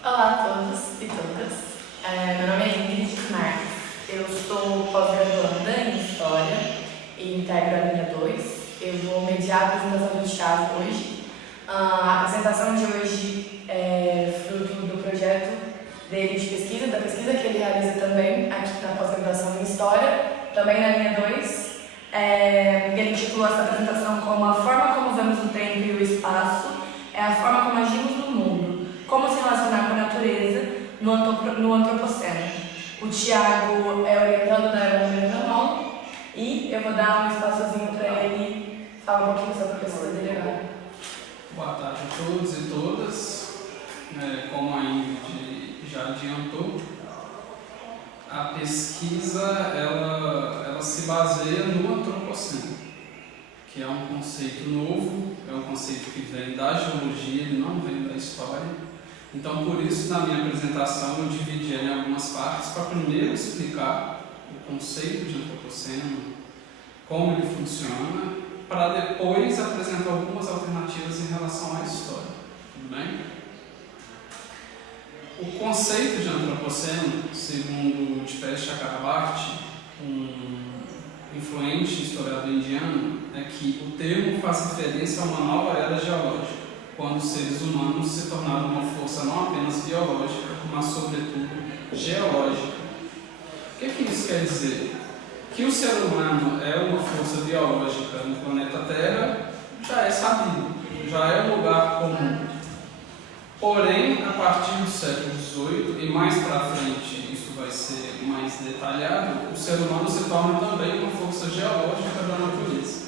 Olá a todos e todas. Meu nome é Ingrid Marques. Eu sou pós-graduanda em História e integro a linha 2. Eu vou mediar a apresentação do Thiago hoje. A apresentação de hoje é fruto do projeto dele de pesquisa, da pesquisa que ele realiza também aqui na pós-graduação em História, também na linha 2. Ele intitulou essa apresentação como A Forma como Vemos o Tempo e o Espaço é a forma como agimos no mundo, como se relacionar com a natureza no antropoceno. O Thiago é orientando da Ana e eu vou dar um espaçozinho para ele falar um pouquinho sobre a pesquisa dele agora. Boa tarde a todos e todas. Como a Ingrid já adiantou, a pesquisa ela se baseia no antropoceno, que é um conceito novo, é um conceito que vem da geologia, ele não vem da história. Então, por isso, na minha apresentação, eu dividi em algumas partes para primeiro explicar o conceito de antropoceno, como ele funciona, para depois apresentar algumas alternativas em relação à história. Tudo bem? O conceito de antropoceno, segundo Dipesh Chakrabarty, um influente historiador indiano, é que o termo faz referência a uma nova era geológica, quando os seres humanos se tornaram uma força não apenas biológica, mas sobretudo geológica. O que isso quer dizer? Que o ser humano é uma força biológica no planeta Terra já é sabido, já é um lugar comum. Porém, a partir do século XVIII, e mais para frente isso vai ser mais detalhado, o ser humano se torna também uma força geológica da natureza.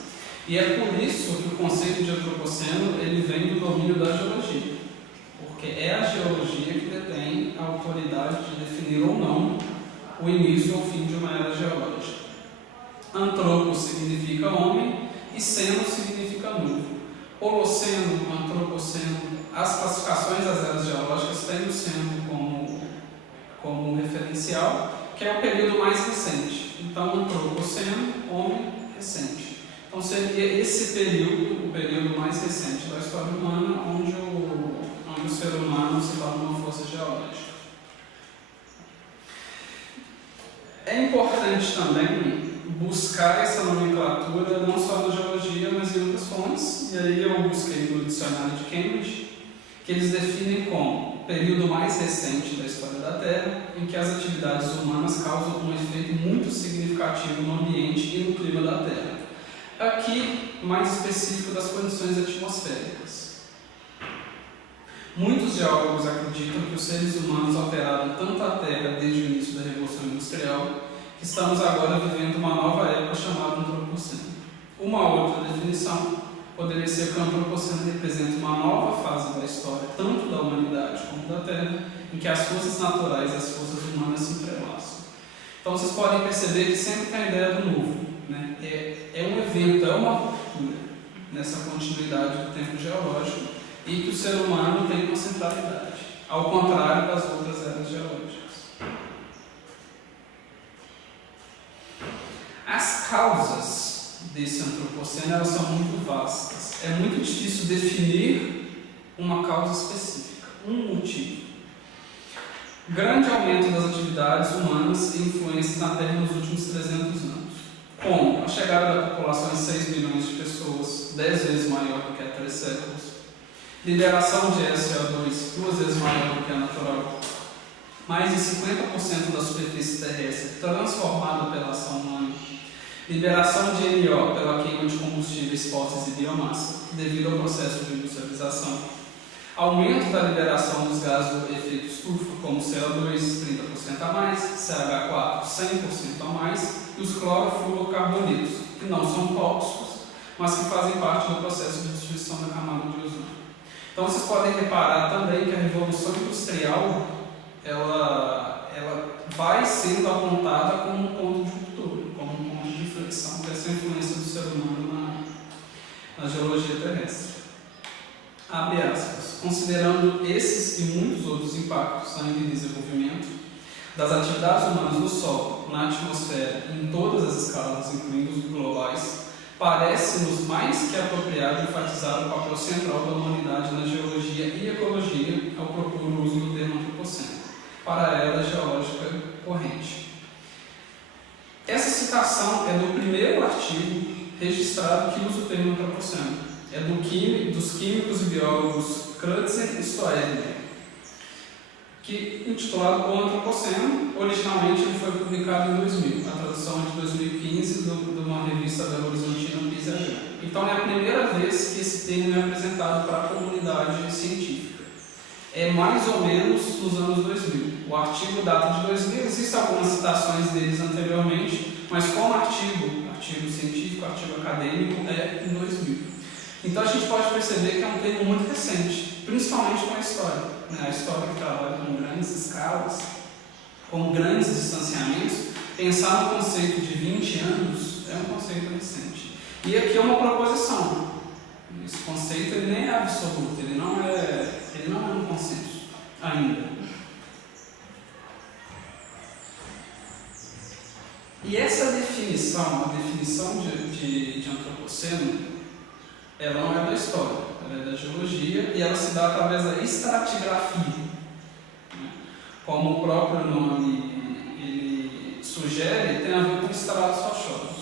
E é por isso que o conceito de antropoceno ele vem do domínio da geologia, porque é a geologia que detém a autoridade de definir ou não o início ou fim de uma era geológica. Antropo significa homem e ceno significa novo. Holoceno, antropoceno, as classificações das eras geológicas têm o ceno como referencial, que é o período mais recente. Então, antropoceno, homem recente. Então, seria esse período, o período mais recente da história humana, onde o ser humano se torna uma força geológica. É importante também buscar essa nomenclatura não só na geologia, mas em outras fontes, e aí eu busquei no dicionário de Cambridge, que eles definem como o período mais recente da história da Terra, em que as atividades humanas causam um efeito muito significativo no ambiente e no clima da Terra. Aqui, mais específico das condições atmosféricas. Muitos geólogos acreditam que os seres humanos alteraram tanto a Terra desde o início da Revolução Industrial, que estamos agora vivendo uma nova época chamada antropoceno. Uma outra definição poderia ser que o antropoceno representa uma nova fase da história, tanto da humanidade como da Terra, em que as forças naturais e as forças humanas se entrelaçam. Então vocês podem perceber que sempre tem a ideia do novo, né? É um evento, é uma ruptura nessa continuidade do tempo geológico e que o ser humano tem uma centralidade, ao contrário das outras eras geológicas. As causas desse antropoceno elas são muito vastas. É muito difícil definir uma causa específica, um motivo. Grande aumento das atividades humanas e influências na Terra nos últimos 300 anos. Como a chegada da população em 6 milhões de pessoas, 10 vezes maior do que há 3 séculos. Liberação de SO2, 2 vezes maior do que a natural. Mais de 50% da superfície terrestre transformada pela ação humana. Liberação de NO pela queima de combustíveis fósseis e biomassa, devido ao processo de industrialização. Aumento da liberação dos gases do efeito estufa, como CO2, 30% a mais, CH4, 100% a mais, e os clorofluorcarbonetos, que não são tóxicos, mas que fazem parte do processo de destruição da camada de ozônio. Então vocês podem reparar também que a Revolução Industrial ela vai sendo apontada como um ponto de ruptura, como um ponto de inflexão dessa influência do ser humano na geologia terrestre. Abre aspas. Considerando esses e muitos outros impactos ainda em desenvolvimento das atividades humanas no solo, na atmosfera, em todas as escalas, incluindo os globais, parece-nos mais que apropriado enfatizar o papel central da humanidade na geologia e ecologia ao propor o uso do termo para a era geológica corrente. Essa citação é do primeiro artigo registrado que usa o termo antropoceno. É dos químicos e biólogos Crutzen e Stoedner, que, intitulado O Antropoceno, originalmente ele foi publicado em 2000, a tradução é de 2015 de uma revista Belo Horizontino Pisa. Então é a primeira vez que esse termo é apresentado para a comunidade científica. É mais ou menos nos anos 2000. O artigo data de 2000, existem algumas citações deles anteriormente, mas como artigo científico, artigo acadêmico, é em 2000. Então a gente pode perceber que é um termo muito recente, principalmente com a história. A história que trabalha com grandes escalas, com grandes distanciamentos, pensar no conceito de 20 anos é um conceito recente. E aqui é uma proposição. Esse conceito ele nem é absoluto, ele não é um consenso ainda. E essa definição, a definição de antropoceno, ela não é da história, ela é da geologia e ela se dá através da estratigrafia. Como o próprio nome ele sugere, tem a ver com estratos rochosos.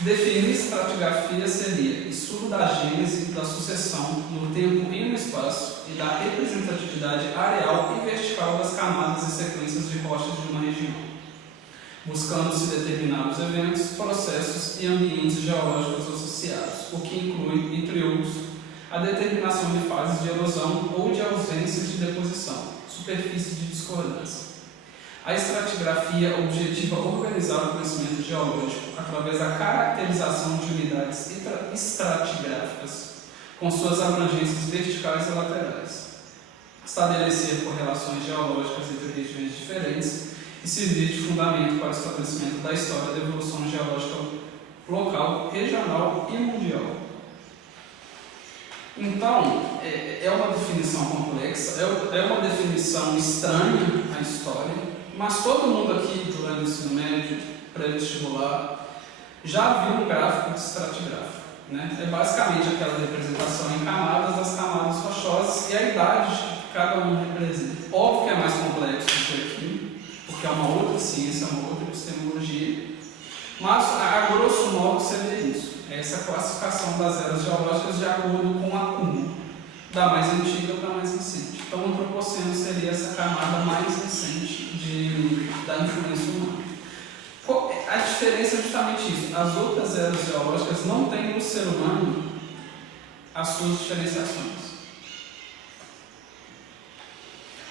Definir estratigrafia seria estudo da gênese, da sucessão no tempo e no espaço e da representatividade areal e vertical das camadas e sequências de rochas de uma região, buscando-se determinar os eventos, processos e ambientes geológicos associados, o que inclui, entre outros, a determinação de fases de erosão ou de ausências de deposição, superfície de discordância. A estratigrafia objetiva organizar o conhecimento geológico através da caracterização de unidades estratigráficas, com suas abrangências verticais e laterais, estabelecer correlações geológicas entre regiões diferentes e servir de fundamento para o estabelecimento da história da evolução geológica local, regional e mundial. Então, é uma definição complexa, é uma definição estranha à história, mas todo mundo aqui, durante o ensino médio, pré-vestibular, já viu um gráfico de estratigráfico. É basicamente aquela representação em camadas das camadas rochosas e a idade que cada um representa. Óbvio que é mais complexo do que aqui, porque é uma outra ciência, uma outra epistemologia, mas a grosso modo seria isso. Essa classificação das eras geológicas de acordo com o acúmulo, da mais antiga para a mais recente. Então, o antropoceno seria essa camada mais recente da influência humana. A diferença é justamente isso. As outras eras geológicas não têm no ser humano as suas diferenciações.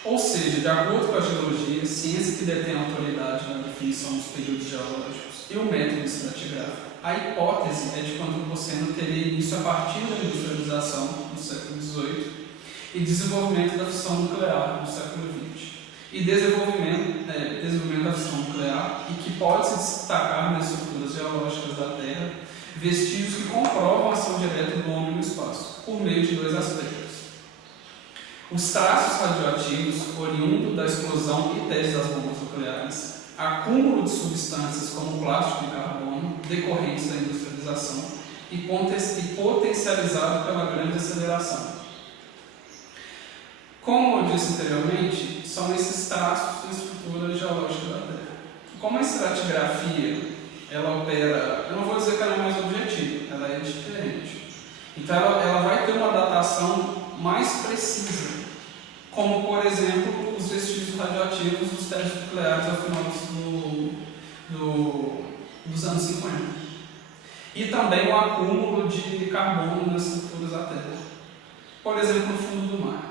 Ou seja, de acordo com a geologia, ciência que detém a autoridade na definição dos períodos geológicos e o método estratigráfico, a hipótese é de que o antropoceno teria início a partir da industrialização no século XVIII e desenvolvimento da fissão nuclear no século XX. E desenvolvimento da fissão nuclear e que pode se destacar nas estruturas geológicas da Terra vestígios que comprovam a ação direta do homem no espaço, por meio de dois aspectos. Os traços radioativos oriundos da explosão e teste das bombas nucleares, acúmulo de substâncias como plástico e carbono, decorrentes da industrialização e potencializado pela grande aceleração. Como eu disse anteriormente, são esses traços da estrutura geológica da Terra. Como a estratigrafia, ela opera, eu não vou dizer que ela é mais objetiva, ela é diferente. Então ela vai ter uma datação mais precisa, como por exemplo os vestígios radioativos dos testes nucleares ao final dos anos 50. E também o acúmulo de carbono nas estruturas da Terra, por exemplo no fundo do mar.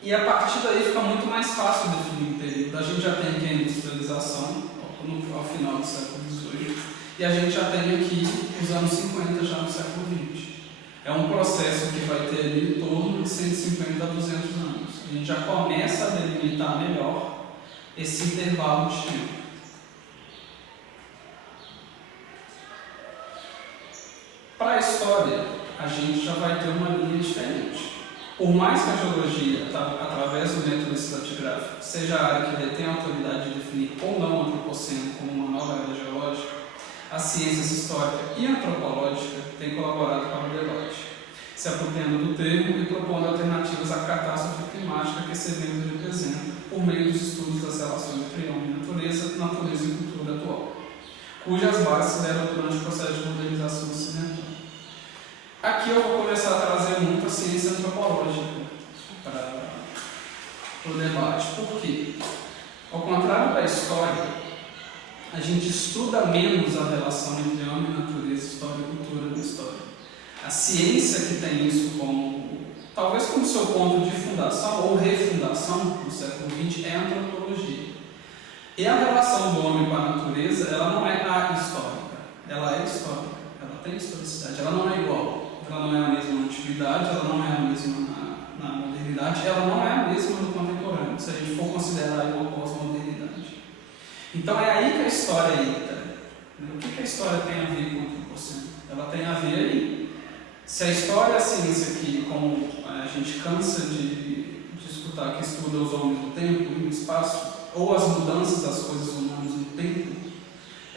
E a partir daí fica muito mais fácil definir o período. A gente já tem aqui a industrialização ao final do século XVIII e a gente já tem aqui os anos 50 já no século XX. É um processo que vai ter ali em torno de 150 a 200 anos. A gente já começa a delimitar melhor esse intervalo de tempo. Para a história, a gente já vai ter uma linha diferente. Por mais que a geologia, através do método estratigráfico, seja a área que detém a autoridade de definir ou não o antropoceno como uma nova era geológica, as ciências histórica e antropológica têm colaborado para o debate. se apropriando do termo e propondo alternativas à catástrofe climática que esse evento representa, por meio dos estudos das relações entre homem e natureza e cultura atual, cujas bases se deram durante o processo de modernização ocidental. Aqui eu vou começar a trazer muito a ciência antropológica para o debate. Por quê? Ao contrário da história, a gente estuda menos a relação entre homem e natureza, história e cultura na história. A ciência que tem isso talvez como seu ponto de fundação ou refundação no século XX é a antropologia. E a relação do homem com a natureza, ela não é histórica, ela é histórica, ela tem historicidade, ela não é igual, ela não é a mesma na antiguidade, ela não é a mesma na modernidade, ela não é a mesma no contemporâneo, se a gente for considerar uma pós-modernidade. Então é aí que a história entra. O que a história tem a ver com o antropoceno? Ela tem a ver aí. Se a história é a ciência que, como a gente cansa de escutar, que estuda os homens no tempo e no espaço, ou as mudanças das coisas humanas no tempo,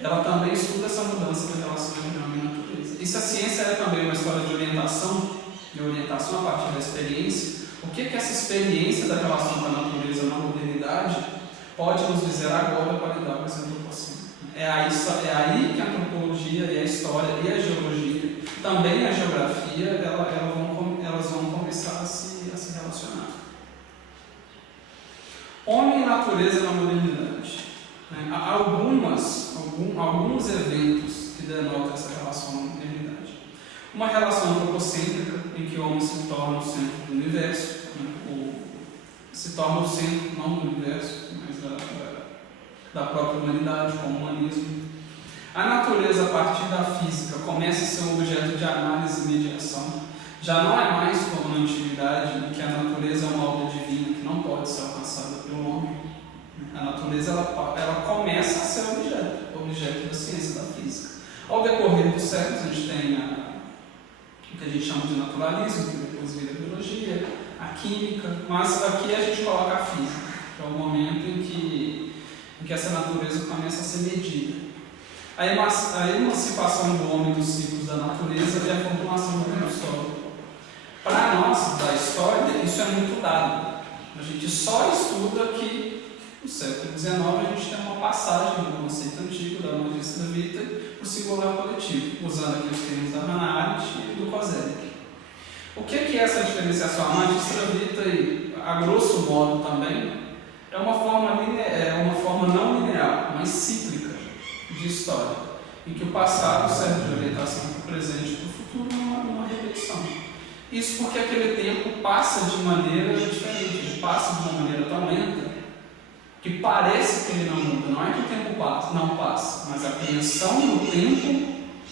ela também estuda essa mudança da relação entre homem e natureza. E se a ciência é também uma história de orientação a partir da experiência, o que essa experiência da relação com a natureza na modernidade pode nos dizer agora para lidar com esse antropoceno? É aí que a antropologia e a história e a geologia, também a geografia, elas vão começar a se relacionar. Homem e natureza na modernidade. Há alguns eventos que denotam essa relação na modernidade. Uma relação antropocêntrica, em que o homem se torna o centro do universo, se torna o centro não do universo, mas da própria humanidade, como humanismo. A natureza, a partir da física, começa a ser um objeto de análise e mediação. Já não é mais como na antiguidade, em que a natureza é uma obra divina que não pode ser alcançada pelo homem. A natureza ela começa a ser objeto da ciência, da física. Ao decorrer dos séculos, a gente tem o que a gente chama de naturalismo, que depois vira biologia, a química, mas aqui a gente coloca a física, que é o momento em que essa natureza começa a ser medida. A emancipação do homem dos ciclos da natureza e a formulação do mundo histórico. Para nós, da história, isso é muito dado. A gente só estuda que no século XIX a gente tem uma passagem do conceito antigo da Magistra Vitae para o singular coletivo, usando aqui os termos da Hannah Arendt e do Koselleck. O que é essa diferenciação? A Magistra Vitae, a grosso modo também, é uma forma não linear, mas cíclica de história, em que o passado serve de orientação para o presente e para o futuro numa repetição. Isso porque aquele tempo passa de maneira diferente, ele passa de uma maneira tão lenta que parece que ele não muda. Não é que o tempo não passa, mas a apreensão do tempo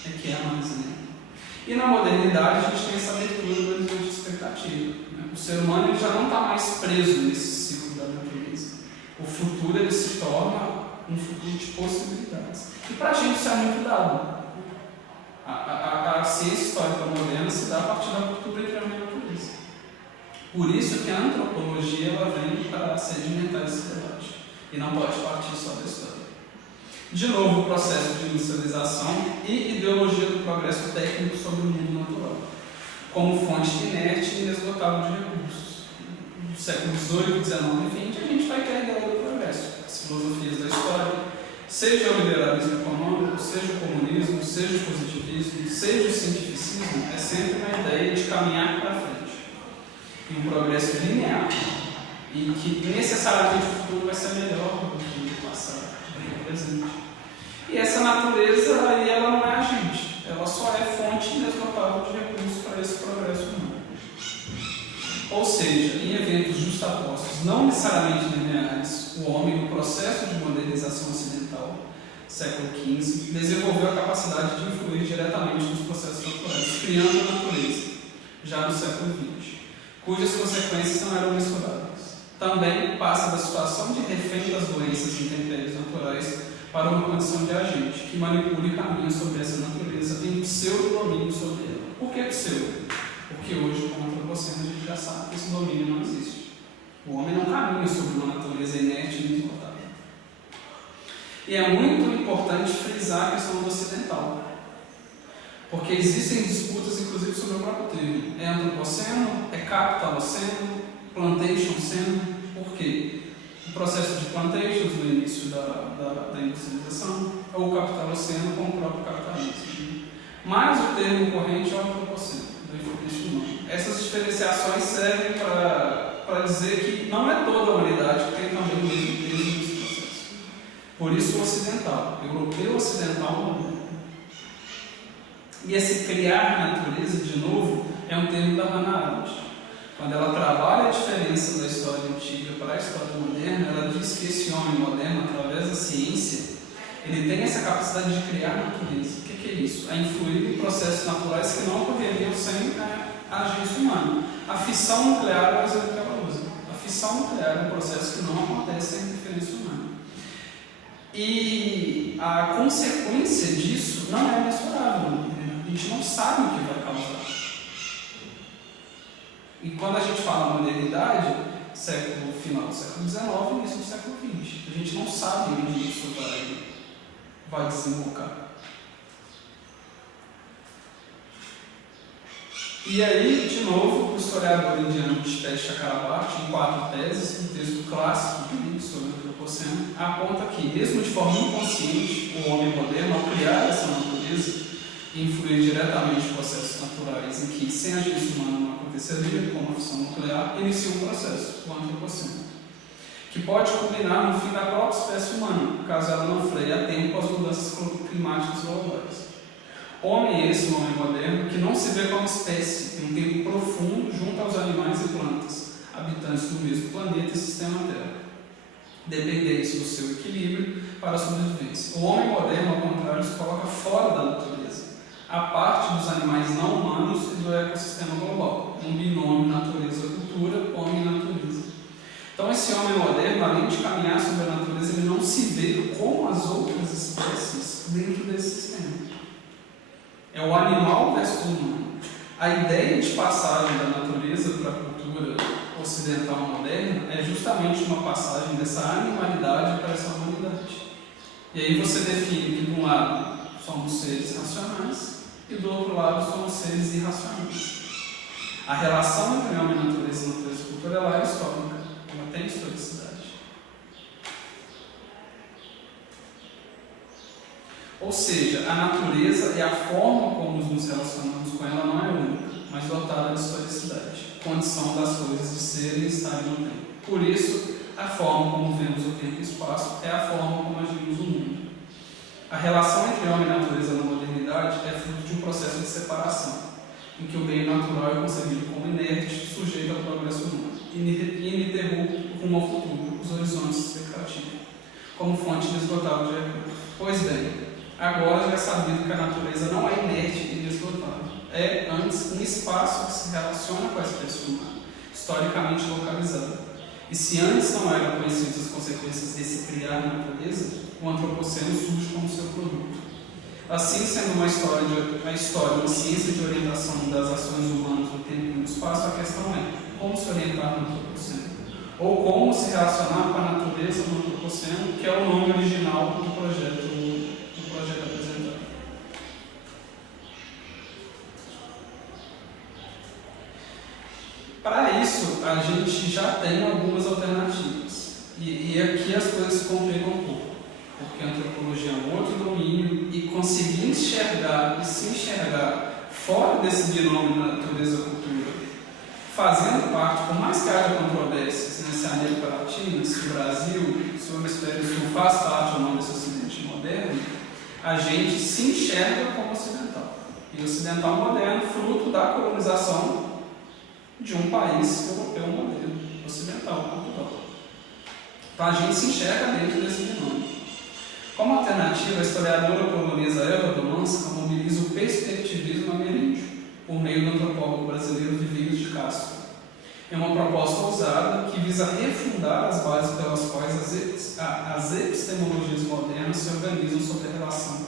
é que é mais lenta. E na modernidade a gente tem essa leitura do horizonte de expectativa. O ser humano ele já não está mais preso nesse ciclo da natureza. O futuro ele se torna um futuro de possibilidades. E para a gente isso é muito dado. A ciência histórica moderna se dá a partir da cultura entre homem e natureza. Por isso que a antropologia ela vem para sedimentar esse debate. E não pode partir só da história. De novo, o processo de industrialização e ideologia do progresso técnico sobre o mundo natural, como fonte inerte e inesgotável de recursos. No século XVIII, XIX e XX, a gente vai ter a ideia do progresso. As filosofias da história, seja o liberalismo econômico, seja o comunismo, seja o positivismo, seja o cientificismo, é sempre uma ideia de caminhar para frente. E um progresso linear. E que necessariamente o futuro vai ser melhor do que o passado, do presente. E essa natureza aí ela não é agente, ela só é fonte inesgotável de recursos para esse progresso humano. Ou seja, em eventos justapostos, não necessariamente lineares, o homem, no processo de modernização ocidental, século XV, desenvolveu a capacidade de influir diretamente nos processos naturais, criando a natureza, já no século XX, cujas consequências não eram mensuradas. Também passa da situação de refém das doenças e intempéries naturais para uma condição de agente, que manipula e caminha sobre essa natureza em pseudo-domínio sobre ela. Por que pseudo? Porque hoje, com o antropoceno, a gente já sabe que esse domínio não existe. O homem não caminha sobre uma natureza inerte e inesgotável. E é muito importante frisar a questão do ocidental. Porque existem disputas, inclusive, sobre o próprio termo. É antropoceno? É capitaloceno? Plantationceno? Por quê? O processo de plantations no início da industrialização, ou o capitaloceno com o próprio capitalismo. Mas o termo corrente é o antropoceno, do information humano. Essas diferenciações servem para dizer que não é toda a humanidade que tem também o mesmo peso nesse processo. Por isso o ocidental, europeu ocidental moderno. E esse criar natureza, de novo, é um termo da Hannah Arendt. Quando ela trabalha a diferença da história antiga para a história moderna, ela diz que esse homem moderno, através da ciência, ele tem essa capacidade de criar natureza. O que é isso? A influir em processos naturais que não ocorreriam sem a agência humana. A fissão nuclear é o exemplo que ela usa. A fissão nuclear é um processo que não acontece sem interferência humana. E a consequência disso não é mensurável. A gente não sabe o que vai causar. E quando a gente fala modernidade, final do século XIX e início do século XX, a gente não sabe onde isso vai desembocar. E aí, de novo, o historiador indiano Chittai Chakrabarty, em 4 teses, um texto clássico sobre o antropoceno, aponta que, mesmo de forma inconsciente, o homem moderno, ao criar essa natureza, influir diretamente em processos naturais em que, sem agência humana, não aconteceria, como a fissão nuclear, inicia um processo, o antropoceno, que pode culminar no fim da própria espécie humana, caso ela não freie a tempo as mudanças climáticas globais. Homem esse, o homem moderno, que não se vê como espécie, em um tempo profundo junto aos animais e plantas, habitantes do mesmo planeta e sistema Terra, dependentes do seu equilíbrio para a sobrevivência. O homem moderno, ao contrário, se coloca fora da natureza, a parte dos animais não humanos e do ecossistema global, um binômio natureza-cultura, homem-natureza. Então, esse homem moderno, além de caminhar sobre a natureza, ele não se vê como as outras espécies dentro desse sistema. É o animal versus o humano. A ideia de passagem da natureza para a cultura ocidental moderna é justamente uma passagem dessa animalidade para essa humanidade. E aí você define que, de um lado, somos seres racionais e, do outro lado, somos seres irracionais. A relação entre homem e natureza e cultura ela é histórica, ela tem historicidade. Ou seja, a natureza e a forma como nos relacionamos com ela não é única, mas dotada de historicidade, condição das coisas de serem e estarem no tempo. Por isso, a forma como vemos o tempo e o espaço é a forma como agimos o mundo. A relação entre homem e natureza na modernidade é fruto de um processo de separação, em que o meio natural é concebido como inerte, sujeito ao progresso humano, ininterrupto rumo ao futuro, os horizontes de expectativa, como fonte inesgotável de recursos. Pois bem, agora já é sabido que a natureza não é inerte e inesgotável. É, antes, um espaço que se relaciona com a espécie humana, historicamente localizado. E se antes não eram conhecidas as consequências desse criar na natureza, o antropoceno surge como seu produto. Assim, sendo uma história, uma ciência de orientação das ações humanas no tempo e no espaço, a questão é como se orientar no antropoceno, ou como se relacionar com a natureza no antropoceno, que é o nome original do projeto apresentado. Para isso, a gente já tem algumas alternativas. E aqui as coisas se complicam um pouco, porque a antropologia é um outro domínio e conseguir enxergar e se enxergar fora desse binômio natureza-cultura, fazendo parte, por mais que haja controvérsias nesse América Latina, se o Brasil, se o Hemisfério Sul faz parte ou não desse Ocidente moderno, a gente se enxerga como ocidental. E ocidental moderno, fruto da colonização de um país europeu moderno, ocidental, Portugal. Então a gente se enxerga dentro desse binômio. Como alternativa, a historiadora polonesa Eva Domanska mobiliza o perspectivismo ameríndio, por meio do antropólogo brasileiro Viveiros de Castro. É uma proposta ousada que visa refundar as bases pelas quais as epistemologias modernas se organizam sobre a relação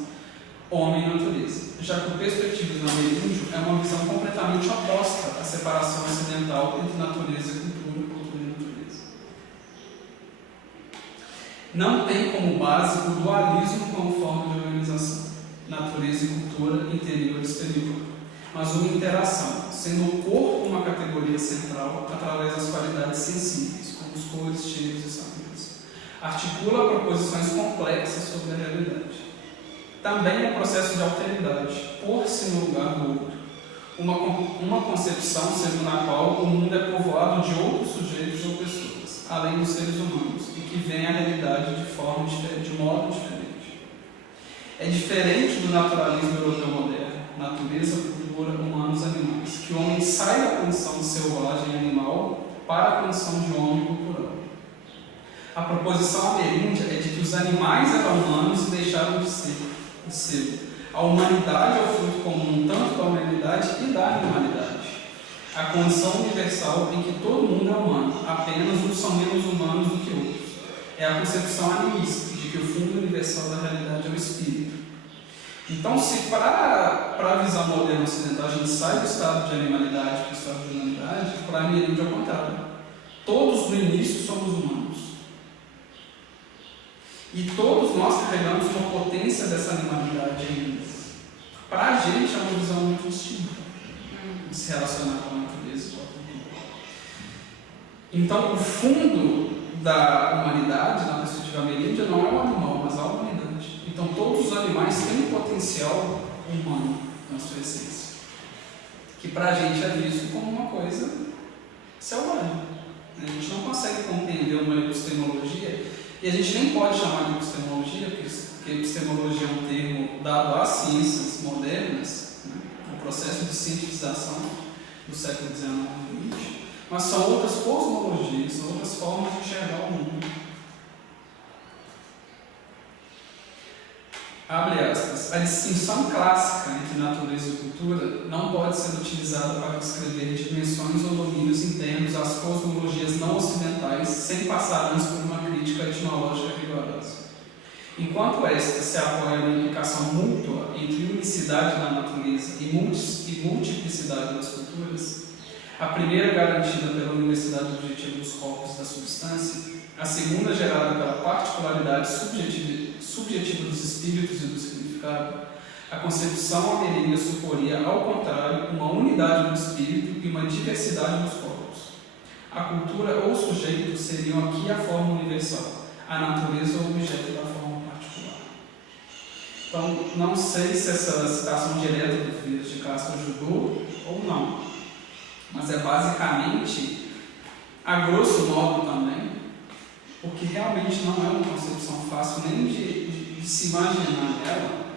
homem e natureza, já que o perspectivismo ameríndio é uma visão completamente oposta à separação ocidental entre natureza e cultura, cultura e natureza. Não tem como base o dualismo como forma de organização, natureza e cultura estrutura interior-exterior, mas uma interação, sendo o corpo uma categoria central através das qualidades sensíveis, como os cores, cheiros e sabores. Articula proposições complexas sobre a realidade. Também é um processo de alteridade, pôr-se no lugar do outro, uma concepção segundo a qual o mundo é povoado de outros sujeitos ou pessoas, além dos seres humanos, e que vê a realidade de modo diferente. É diferente do naturalismo europeu moderno, natureza, cultura, humanos, animais, que o homem sai da condição de selvagem animal para a condição de homem cultural. A proposição ameríndia é de que os animais eram humanos e deixaram de ser. A humanidade é o fruto comum tanto da humanidade e da animalidade. A condição universal em que todo mundo é humano, apenas uns são menos humanos do que outros. É a concepção animista, de que o fundo universal da realidade é o espírito. Então, se para a visão moderna ocidental a gente sai do estado de animalidade para o estado de humanidade, para a ameríndia é o contrário. Todos no início somos humanos. E todos nós carregamos uma potência dessa animalidade ainda. Para a gente é uma visão muito distinta de se relacionar com a natureza e com a cultura. Então, o fundo da humanidade, na perspectiva ameríndia, não é o animal, mas a humanidade. Então, todos os animais têm um potencial humano na sua essência, que para a gente é visto como uma coisa selvagem. A gente não consegue compreender uma epistemologia, e a gente nem pode chamar de epistemologia, porque epistemologia é um termo dado às ciências modernas, né? O processo de cientificação do século XIX e XX, mas são outras cosmologias, são outras formas de enxergar o mundo. Abre aspas. A distinção clássica entre natureza e cultura não pode ser utilizada para descrever dimensões ou domínios internos às cosmologias não ocidentais sem passar antes por uma crítica etnológica rigorosa. Enquanto esta se apoia na implicação mútua entre unicidade da natureza e multiplicidade das culturas, a primeira garantida pela universalidade objetiva dos corpos da substância, a segunda gerada pela particularidade subjetiva dos espíritos e do significado, a concepção ameríndia suporia, ao contrário, uma unidade do espírito e uma diversidade dos corpos. A cultura ou o sujeito seriam aqui a forma universal, a natureza ou o objeto da forma particular. Então, não sei se essa citação direta do Frias de Castro ajudou ou não, mas é basicamente, a grosso modo também, porque realmente não é uma concepção fácil nem de se imaginar ela,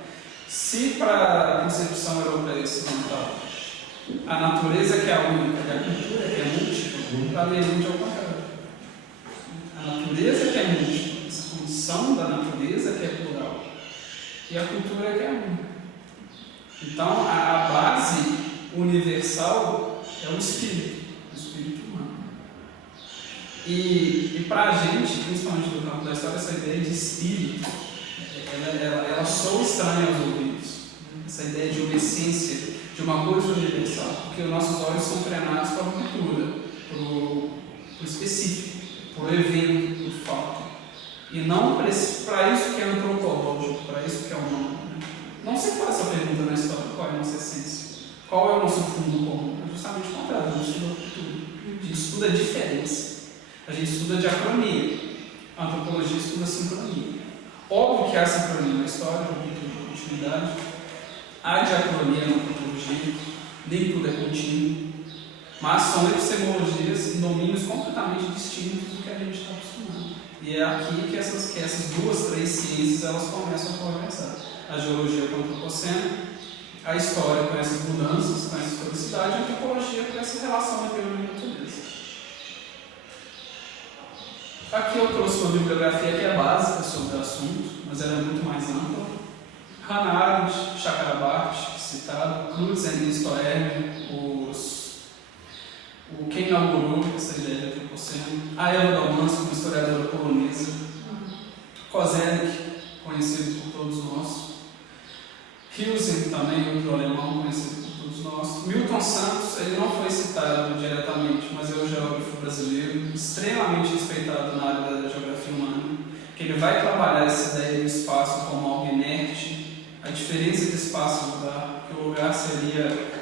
se para a concepção europeia ocidental a natureza que é a única e a cultura que é múltipla, para a ameríndia é o contrário. A natureza que é múltipla, essa condição da natureza que é plural, e a cultura que é única. Então, a base universal é o espírito humano. E para a gente, principalmente no campo da história, essa ideia de espírito, ela soa estranha aos ouvidos. Essa ideia de uma essência, de uma coisa universal, porque os nossos olhos são treinados para a cultura, para o específico, para o evento, para o fato. E não para isso que é antropológico, para isso que é humano. Não se faz essa pergunta na história, qual é a nossa essência? Qual é o nosso fundo comum? É justamente o contrário, a gente estuda a cultura. A gente estuda a diferença. A gente estuda diacronia. A antropologia estuda a sincronia. Óbvio que há sincronia na história, na cultura, na continuidade. Há diacronia na antropologia. Nem tudo é contínuo. Mas são epistemologias em domínios completamente distintos do que a gente está acostumado. E é aqui que essas duas, três ciências elas começam a conversar. A geologia com o antropoceno, a história com essas mudanças, com essa historicidade, e a antropologia com essa relação entre homem e natureza. Aqui eu trouxe uma bibliografia que é básica sobre o assunto, mas ela é muito mais ampla. Hannah Arendt, Chakrabarty, citado, Crutzen e Stoermer, quem inaugurou essa ideia de antropoceno, a Eva Dalmansky, uma historiadora polonesa, Kozelek, conhecido por todos nós, Hilsen, também outro alemão conhecido por todos nós, Milton Santos, ele não foi citado diretamente, mas é um geógrafo brasileiro, extremamente respeitado na área da geografia humana, que ele vai trabalhar essa ideia do espaço como algo inerte, a diferença de espaço e lugar, que o lugar seria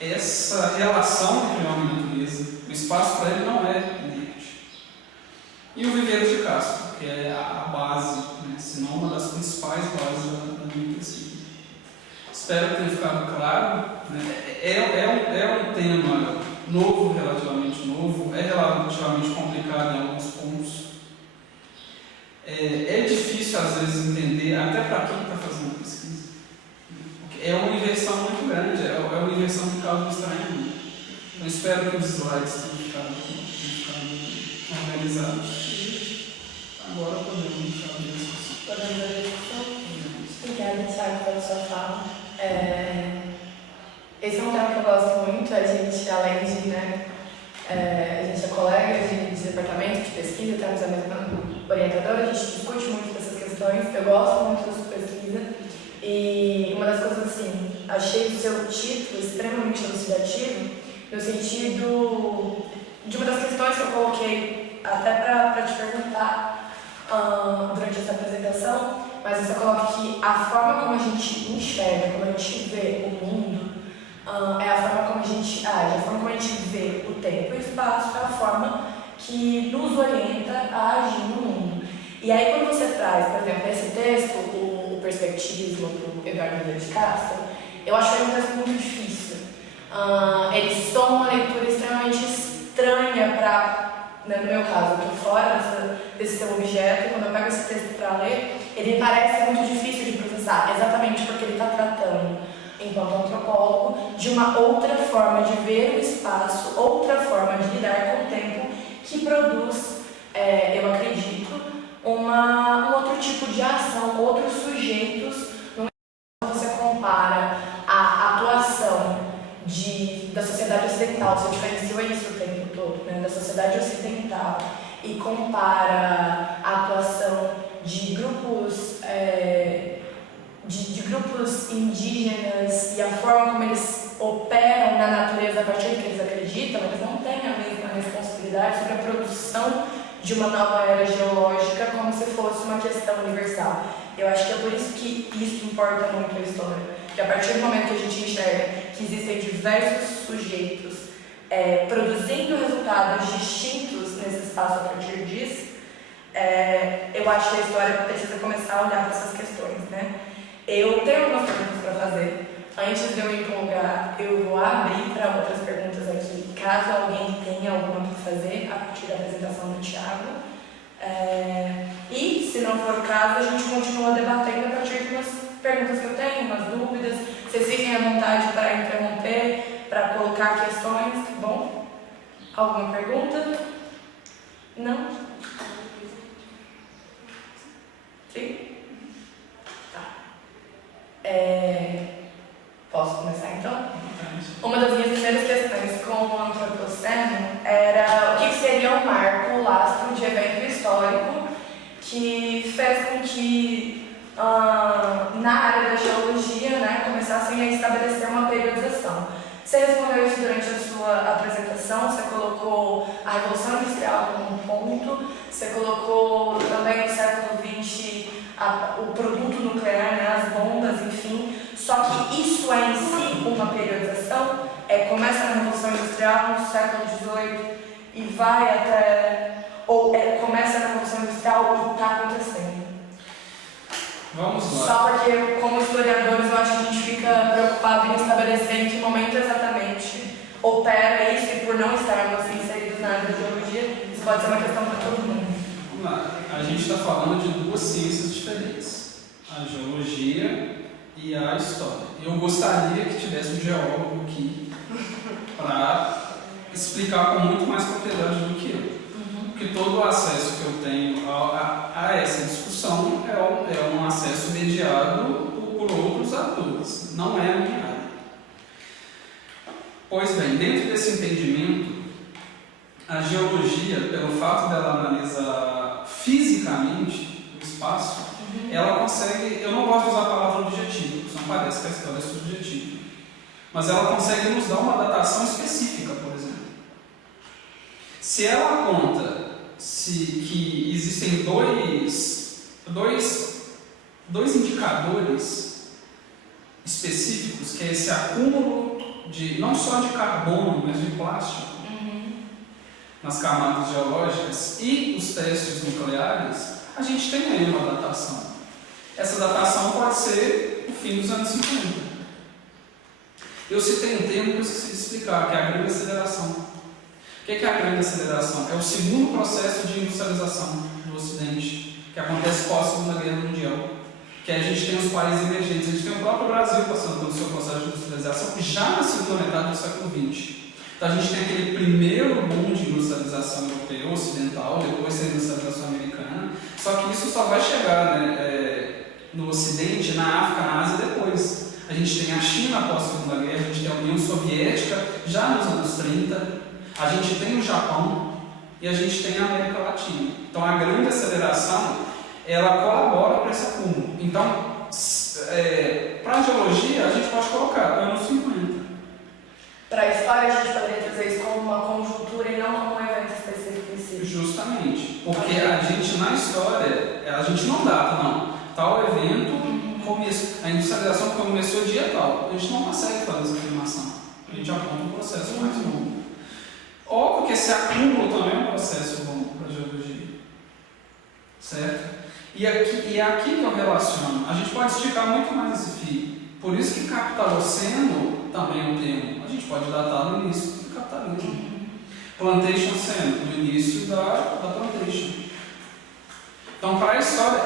essa relação entre homem e natureza. O espaço para ele não é inerte. E o viveiro de Castro, que é a base, né, se não uma das principais bases da minha pesquisa. Espero que tenha ficado claro. Né? É um tema novo, relativamente novo, é relativamente complicado em alguns pontos. É difícil às vezes entender até para quem está fazendo pesquisa. É uma inversão muito grande, é uma inversão que causa um estranhamento. Então espero que os slides tenham ficado organizados. Agora podemos abrir a discussão. Podemos abrir a discussão? Obrigada, Thiago, pela sua fala. Esse é um tema que eu gosto muito. A gente, além de, né, a gente é colega de departamento de pesquisa, temos a mesma orientadora, a gente discute muito dessas questões. Eu gosto muito da sua pesquisa. E uma das coisas assim, achei o seu título extremamente elucidativo, no sentido de uma das questões que eu coloquei até para te perguntar durante essa apresentação, mas você coloca que a forma como a gente enxerga, como a gente vê o mundo, é a forma como a gente age, a forma como a gente vê o tempo e o espaço, é a forma que nos orienta a agir no mundo. E aí quando você traz, por exemplo, nesse texto, o perspectivismo do Eduardo Vieira de Castro, eu acho ele um texto muito difícil. Ele toma uma leitura extremamente estranha para, né, no meu caso, eu estou fora desse seu objeto, e quando eu pego esse texto para ler, ele parece muito difícil de processar, exatamente porque ele está tratando, enquanto antropólogo, de uma outra forma de ver o espaço, outra forma de lidar com o tempo, que produz, eu acredito, um outro tipo de ação, outros sujeitos. Você compara a atuação da sociedade ocidental, você diferenciou isso o tempo todo, né, da sociedade ocidental, e compara a atuação de grupos, de grupos indígenas e a forma como eles operam na natureza a partir do que eles acreditam, eles não têm a mesma responsabilidade sobre a produção de uma nova era geológica como se fosse uma questão universal. Eu acho que é por isso que isso importa muito a história. Que a partir do momento que a gente enxerga que existem diversos sujeitos produzindo resultados distintos nesse espaço a partir disso, eu acho que a história precisa começar a olhar para essas questões, né? Eu tenho algumas perguntas para fazer. Antes de eu me empolgar, eu vou abrir para outras perguntas aqui, caso alguém tenha alguma para fazer a partir da apresentação do Thiago. E, se não for o caso, a gente continua debatendo a partir de umas perguntas que eu tenho, umas dúvidas. Vocês fiquem à vontade para interromper, para colocar questões, tá bom? Alguma pergunta? Não? Sim? Tá. Posso começar então? Uma das minhas primeiras questões com o antropoceno era o que seria um marco, um lastro de evento histórico que fez com que na área da geologia, né, começassem a estabelecer uma periodização. Você respondeu isso durante a sua apresentação, você colocou a Revolução Industrial como um ponto, você colocou também no século XX o produto nuclear, né, as bombas, enfim. Só que isso é em si uma periodização, começa na Revolução Industrial no século XVIII e vai até, ou começa na Revolução Industrial e está acontecendo. Vamos lá. Só porque, como historiadores, eu acho que a gente fica preocupado em estabelecer em que momento exatamente opera isso, e por não estarmos inseridos na área da geologia, isso pode ser uma questão para todo mundo. Vamos lá. A gente está falando de duas ciências diferentes, a geologia e a história. Eu gostaria que tivesse um geólogo aqui para explicar com muito mais propriedade do que eu. Porque todo o acesso que eu tenho a essa discussão é um acesso mediado por outros atores, não é a minha área. Pois bem, dentro desse entendimento, a geologia, pelo fato dela analisar fisicamente o espaço, ela consegue, eu não gosto de usar a palavra objetivo, porque senão parece que a história é subjetiva, mas ela consegue nos dar uma datação específica, por exemplo. Se ela conta que existem dois indicadores específicos, que é esse acúmulo de, não só de carbono, mas de plástico nas camadas geológicas e os testes nucleares, a gente tem aí uma datação. Essa datação pode ser o fim dos anos 50. Eu citei um termo que eu esqueci de explicar, que é a grande aceleração. O que é a grande aceleração? É o segundo processo de industrialização do Ocidente, que acontece pós-Segunda Guerra Mundial. Que a gente tem os países emergentes, a gente tem o próprio Brasil passando pelo seu processo de industrialização já na segunda metade do século XX. Então a gente tem aquele primeiro boom de industrialização europeu, ocidental, depois tem a industrialização americana, só que isso só vai chegar, né, no Ocidente, na África, na Ásia depois. A gente tem a China após a Segunda Guerra, a gente tem a União Soviética já nos anos 30, a gente tem o Japão e a gente tem a América Latina. Então a grande aceleração, ela colabora para esse acúmulo. Então, para a geologia, a gente pode colocar anos 50. Para a história, a gente poderia trazer isso como uma conjuntura e não como um evento específico em si. Justamente, porque a gente, na história, a gente não data, não. Tal evento, a industrialização começou dia tal. A gente não consegue fazer essa afirmação. A gente aponta um processo mais longo. Óbvio que esse acúmulo também é um processo longo para a geologia. Certo? E é aqui que eu relaciono. A gente pode esticar muito mais esse fio. Por isso que Capitaloceno também é um termo. A gente pode datar no início do capitalismo. Plantation Ceno, no início da plantation. Então, para a história,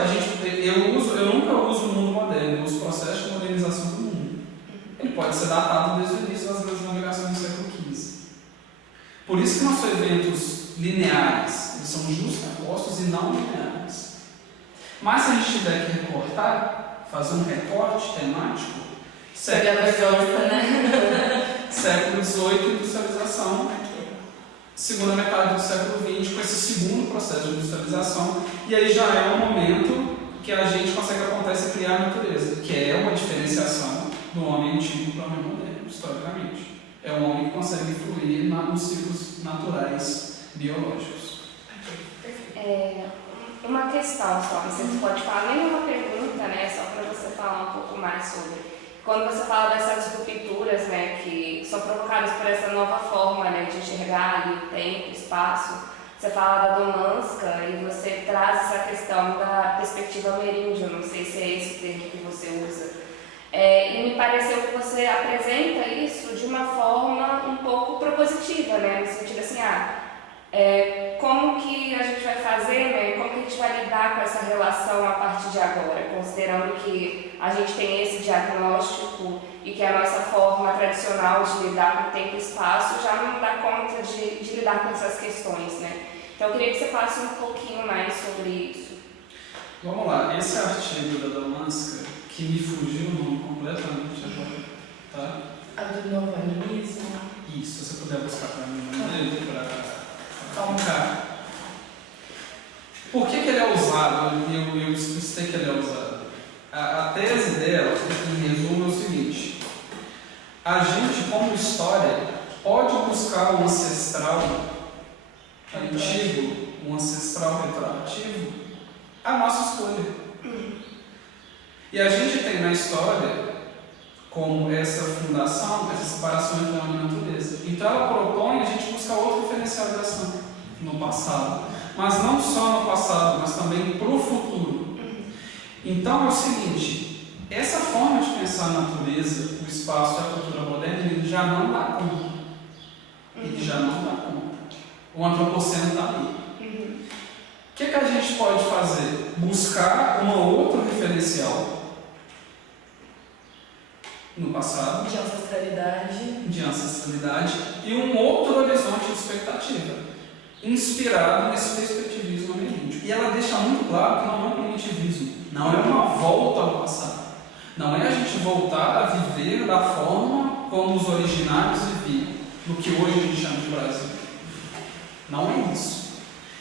eu nunca uso o mundo moderno, eu uso o processo de modernização do mundo. Ele pode ser datado desde o início das grandes navegações do século XV. Por isso que não são eventos lineares, eles são justapostos e não lineares. Mas se a gente tiver que recortar, fazer um recorte temático, século XVIII, industrialização, segunda metade do século XX, com esse segundo processo de industrialização, e aí já é um momento que a gente consegue apontar essa criar a natureza, que é uma diferenciação do homem antigo para o homem moderno, historicamente. É um homem que consegue influir nos ciclos naturais biológicos. Uma questão só, você pode falar, nem uma pergunta, né, só para você falar um pouco mais sobre. Quando você fala dessas rupturas, né, que são provocadas por essa nova forma, né, de enxergar ali o tempo, o espaço, você fala da Domanska e você traz essa questão da perspectiva ameríndia, não sei se é esse o termo que você usa. E me pareceu que você apresenta isso de uma forma um pouco propositiva, né, no sentido assim, como que a gente vai fazer, né? Como que a gente vai lidar com essa relação a partir de agora, considerando que a gente tem esse diagnóstico e que a nossa forma tradicional de lidar com o tempo e espaço já não dá conta de lidar com essas questões, né? Então eu queria que você falasse um pouquinho mais sobre isso. Vamos lá, esse artigo da Domanska, que me fugiu o nome completamente agora, tá? A do novanismo. Isso, se você puder buscar para mim, para por que ele é usado? Eu explicitei que ele é usado. A tese dela, em resumo, é o seguinte: a gente, como história, pode buscar um ancestral antigo, um ancestral retroativo, a nossa escolha. E a gente tem na história como essa fundação, essa separação entre homem e natureza. Então ela propõe a gente buscar outro diferencial de ação no passado, mas não só no passado, mas também para o futuro. Então é o seguinte, essa forma de pensar a natureza, o espaço e a cultura moderna, ele já não dá conta. Ele já não dá conta. O antropoceno está ali. O que a gente pode fazer? Buscar um outro referencial no passado, de ancestralidade e um outro horizonte de expectativa, inspirado nesse perspectivismo ameríndio. E ela deixa muito claro que não é um primitivismo, não é uma volta ao passado, não é a gente voltar a viver da forma como os originários viviam, no que hoje a gente chama de Brasil. Não é isso.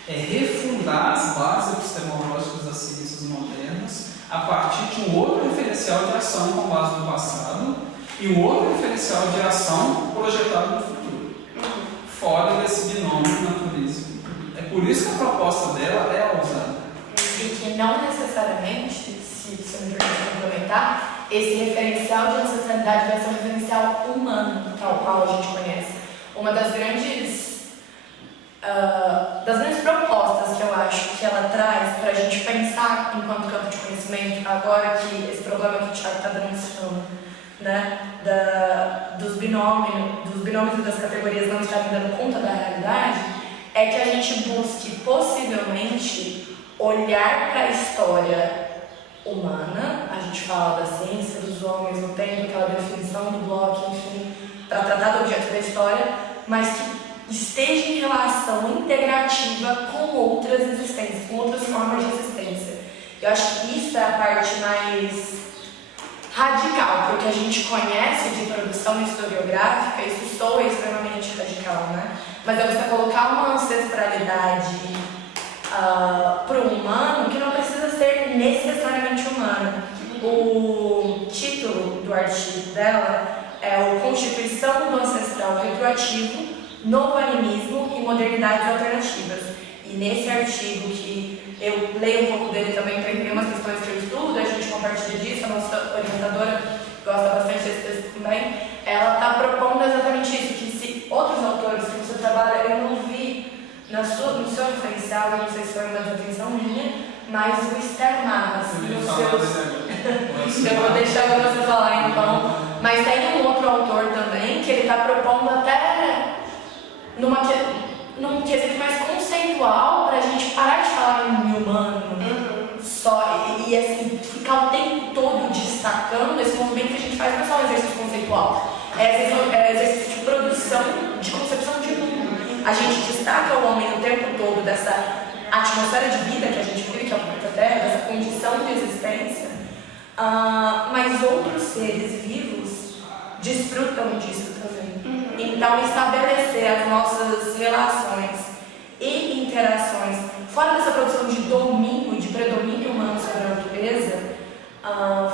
É refundar as bases epistemológicas das ciências modernas a partir de um outro referencial de ação com base no passado e um outro referencial de ação projetado no futuro, fora desse binômio natureza e cultura. É por isso que a proposta dela é a ousada. E que não necessariamente, se você me permite complementar, esse referencial de universalidade vai ser um referencial humano, tal qual a gente conhece. Uma das grandes propostas que eu acho que ela traz para a gente pensar enquanto campo de conhecimento, agora que esse problema que o Thiago está denunciando, né, dos binômios e das categorias não estarem dando conta da realidade, é que a gente busque possivelmente olhar para a história humana, a gente fala da ciência dos homens no tempo, aquela definição do Bloch, enfim, para tratar do objeto da história, mas que esteja em relação integrativa com outras existências, com outras formas de existência. Eu acho que isso é a parte mais radical, porque a gente conhece de produção historiográfica, isso soa extremamente radical, né? Mas é você colocar uma ancestralidade para o humano que não precisa ser necessariamente humana. O título do artigo dela é o Constituição do Ancestral Retroativo, Novo Animismo e Modernidades Alternativas. E nesse artigo, que eu leio um pouco dele também para entender umas questões que eu estudo, a gente compartilha disso, a nossa orientadora gosta bastante desse texto também, ela está propondo exatamente isso, que se outros autores que você trabalha, eu não vi no seu referencial, eu não sei se foi uma desatenção minha, mas o Esther Marras, eu vou deixar para você falar então, mas tem um outro autor também que ele está propondo até num quesito mais conceitual para a gente parar de falar em humano só e assim, ficar o tempo todo destacando esse movimento que a gente faz, não é só um exercício conceitual, é exercício de produção, de concepção de mundo. A gente destaca o homem o tempo todo dessa atmosfera de vida que a gente vive, que é o planeta Terra, dessa condição de existência, mas outros seres vivos desfrutam disso também. Então, estabelecer as nossas relações e interações fora dessa produção de domínio, de predomínio humano sobre a natureza,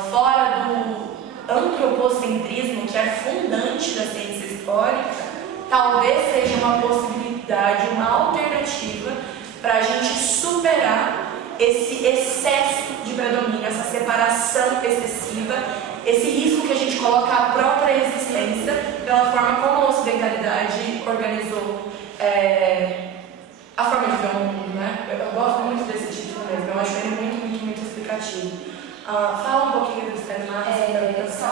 fora do antropocentrismo, que é fundante da ciência histórica, talvez seja uma possibilidade, uma alternativa para a gente superar esse excesso de predomínio, essa separação excessiva, esse risco que a gente coloca à própria existência pela forma como a ocidentalidade organizou a forma de ver o mundo, né? Eu gosto muito desse título mesmo, eu acho ele muito, muito, muito explicativo. Fala um pouquinho do Esther Marras. Só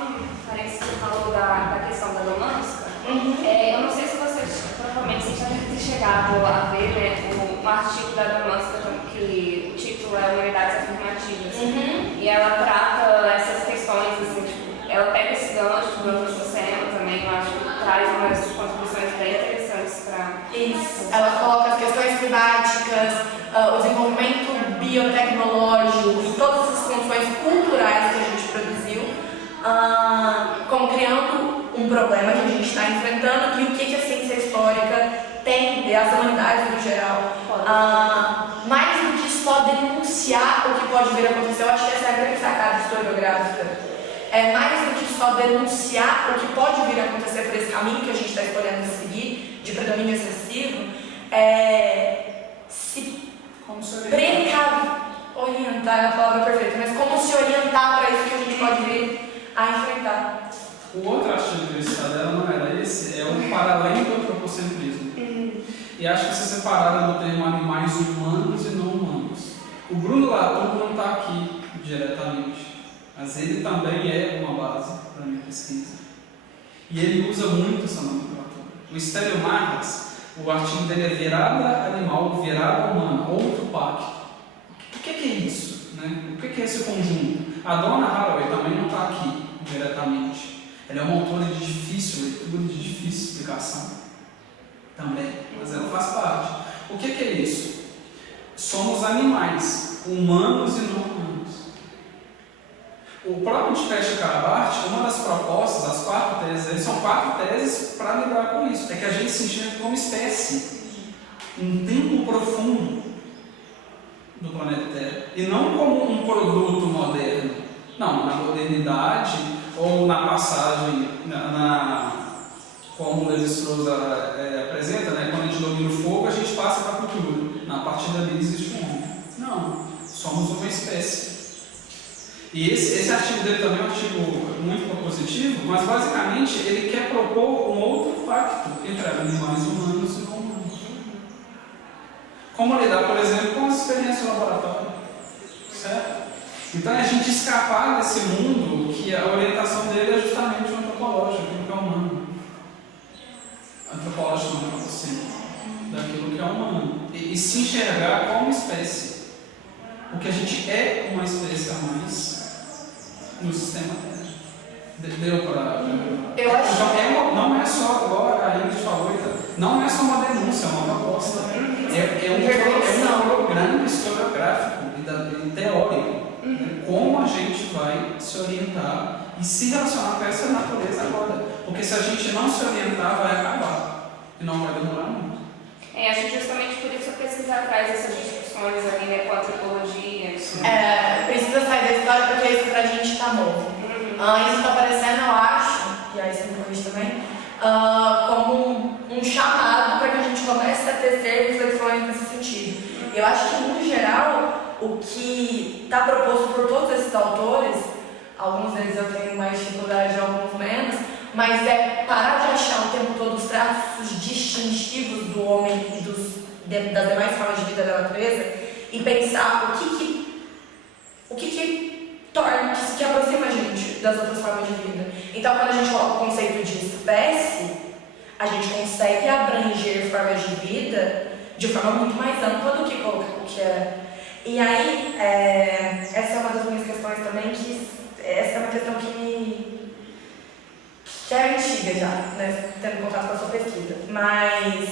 um parênteses, você falou da questão da Domanska. Eu não sei se vocês, provavelmente, vocês já devem ter chegado a ver, né, um artigo da Domanska, que o título é Humanidades Afirmativas. E ela trata essas questões, assim, tipo, ela pega esse gancho do antropoceno também, eu acho que traz umas contribuições bem interessantes para isso. Ela coloca as questões climáticas, o desenvolvimento biotecnológico e todas essas condições culturais que a gente produziu, como criando um problema que a gente está enfrentando e o que a ciência histórica tem, e as humanidades no geral, mais do que só denunciar o que pode vir a acontecer. Eu acho que essa é a grande sacada historiográfica. É mais do que só denunciar o que pode vir a acontecer por esse caminho que a gente está escolhendo seguir, de predomínio excessivo, orientar é a palavra perfeita, mas como se orientar para isso que a gente pode vir a enfrentar. O outro artigo que eu citei dela não era esse, é o Para Além do Antropocentrismo. E acho que você separaram no termo animais humanos e não humanos. O Bruno Latour não está aqui diretamente, mas ele também é uma base para a minha pesquisa. E ele usa muito essa nomenclatura. O Esther Marras, o artigo dele é virada animal, virada humana, outro pacto. O que é isso? Né? O que é esse conjunto? A Donna Haraway também não está aqui diretamente. Ela é uma autora de difícil leitura, de difícil explicação também, mas ela faz parte. O que é isso? Somos animais, humanos e não humanos. O próprio Dipesh Chakrabarty, uma das propostas, as 4 teses, são 4 teses para lidar com isso. É que a gente se enxerga como espécie, um tempo profundo do planeta Terra, e não como um produto moderno. Não, na modernidade, ou na passagem, como o Levi-Strauss apresenta, né? Quando a gente domina o fogo, a gente passa para a cultura. A partir dali existe um homem. Não, somos uma espécie. E esse artigo dele também é um artigo muito propositivo, evolutivo, mas basicamente ele quer propor um outro pacto entre animais humanos e não humanos. Como lidar, por exemplo, com as experiências de laboratório. Certo? Então é a gente escapar desse mundo que a orientação dele é justamente o antropológico, aquilo que é humano. Antropológico não é antropocêntrico, daquilo que é humano. E se enxergar como espécie. Porque a gente é uma espécie a mais no sistema Terra. Deu para. Eu acho então, não é só, agora a Ingrid falou, não é só uma denúncia, é uma proposta. É um programa historiográfico e teórico. Como a gente vai se orientar e se relacionar com essa natureza agora. Porque se a gente não se orientar, vai acabar. E não vai demorar muito. Acho que justamente por isso a pesquisa traz essas discussões ali, né, com a antropologia. precisa sair da história porque isso pra gente tá novo. Isso tá parecendo, eu acho, e aí você me corrige também, como um chamado para que a gente comece a tecer reflexões nesse sentido. Eu acho que, no geral, o que está proposto por todos esses autores, alguns deles eu tenho mais dificuldade, alguns menos, mas é parar de achar o tempo todo os traços distintivos do homem e das demais formas de vida da natureza e pensar o que torna, que aproxima a gente das outras formas de vida. Então, quando a gente coloca o conceito de espécie, a gente consegue abranger formas de vida de forma muito mais ampla do que o que é. E aí, essa é uma das minhas questões também, essa é uma questão que é antiga já, né, tendo contato com a sua pesquisa. Mas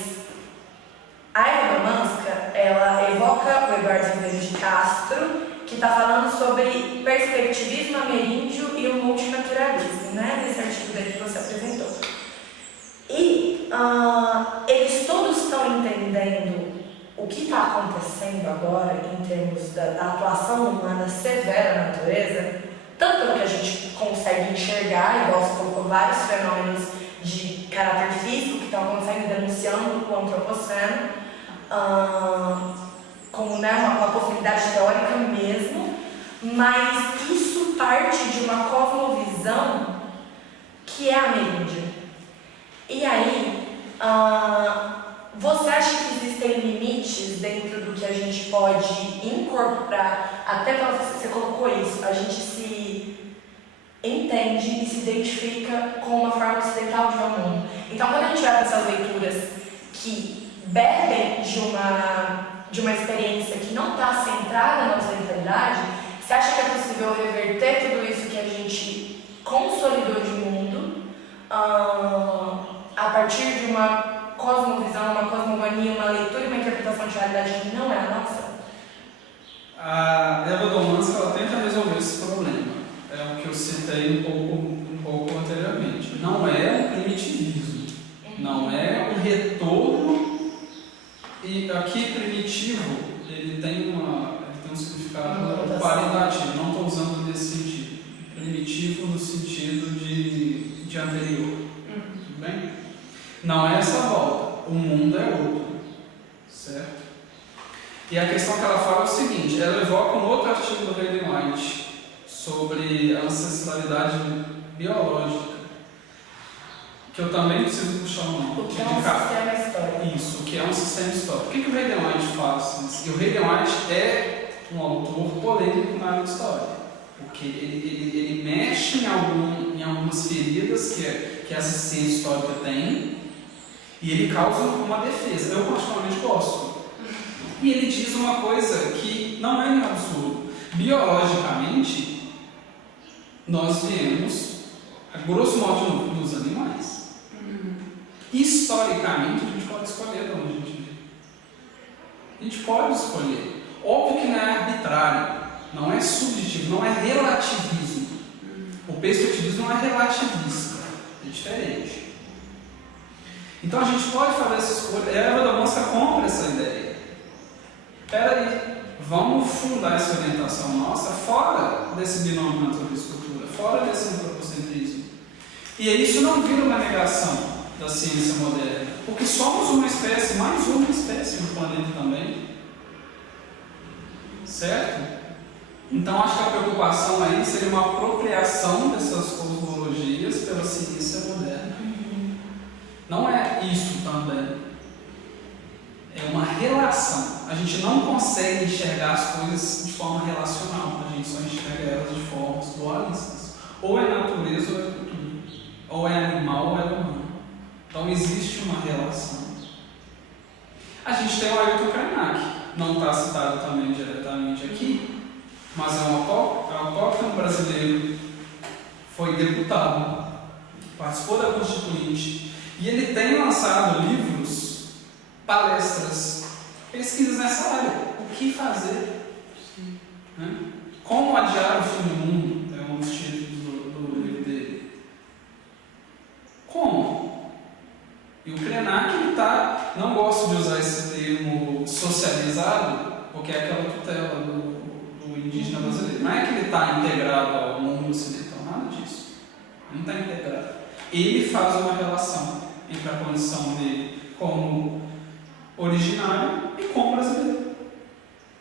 a Eva Domanska, ela evoca o Eduardo Ribeiro de Castro, que está falando sobre perspectivismo ameríndio e o multinaturalismo, né, nesse artigo dele que você apresentou. E eles todos estão entendendo o que está acontecendo agora em termos da atuação humana severa na natureza, tanto pelo que a gente consegue enxergar, igual você colocou vários fenômenos de caráter físico que estão acontecendo, denunciando o antropoceno, como, né, uma possibilidade teórica mesmo, mas isso parte de uma cosmovisão que é ameríndia. E aí, você acha que existem limites dentro do que a gente pode incorporar, até para você colocou isso, a gente se entende e se identifica com uma forma ocidental de ver o mundo. Então, quando a gente vai para essas leituras que bebem de uma experiência que não está centrada na ocidentalidade, você acha que é possível reverter tudo isso que a gente consolidou de mundo a partir de uma cosmovisão, uma cosmogonia, uma leitura e uma interpretação de realidade que não é a nossa? A Eva Domanska, ela tenta resolver esse problema. É o que eu citei um pouco anteriormente. Não é um primitivismo, não é um retorno. E aqui, primitivo, ele tem um significado qualitativo, não estou usando nesse sentido. Primitivo no sentido de anterior. Tudo bem? Não é essa volta, o mundo é outro, certo? E a questão que ela fala é o seguinte, ela evoca um outro artigo do Hayden White sobre a ancestralidade biológica, que eu também preciso puxar um nome. O que é um sistema histórico. Isso, o que é um sistema histórico. O que o Hayden White faz? E o Hayden White é um autor polêmico na área de história, porque ele mexe em algumas feridas que a ciência histórica tem, e ele causa uma defesa. Eu particularmente gosto. E ele diz uma coisa que não é nenhum absurdo. Biologicamente, nós viemos, a grosso modo, dos animais. Historicamente, a gente pode escolher de onde a gente veio. A gente pode escolher. Óbvio que não é arbitrário, não é subjetivo, não é relativismo. O perspectivismo não é relativista, é diferente. Então a gente pode fazer essa escolha. E a Eva Domanska compra essa ideia. Espera aí, vamos fundar essa orientação nossa fora desse binômio natureza-cultura, fora desse antropocentrismo. E aí isso não vira uma negação da ciência moderna, porque somos uma espécie, mais uma espécie no planeta também. Certo? Então acho que a preocupação aí seria uma apropriação dessas cosmologias pela gente não consegue enxergar as coisas de forma relacional, a gente só enxerga elas de formas dualistas. Ou é natureza ou é cultura, ou é animal ou é humano. Então existe uma relação. A gente tem o Ailton Krenak, não está citado também diretamente aqui, mas é um autóctono brasileiro, foi deputado, participou da Constituinte, e ele tem lançado livros, palestras, pesquisas nessa área. O que fazer? Né? Como adiar o fim do mundo? É um dos títulos do livro dele. Como? E o Krenak, não gosto de usar esse termo socializado, porque é aquela tutela do indígena brasileiro. Não é que ele está integrado ao mundo ocidental, nada disso. Não está integrado. Ele faz uma relação entre a condição dele como originário e como brasileiro.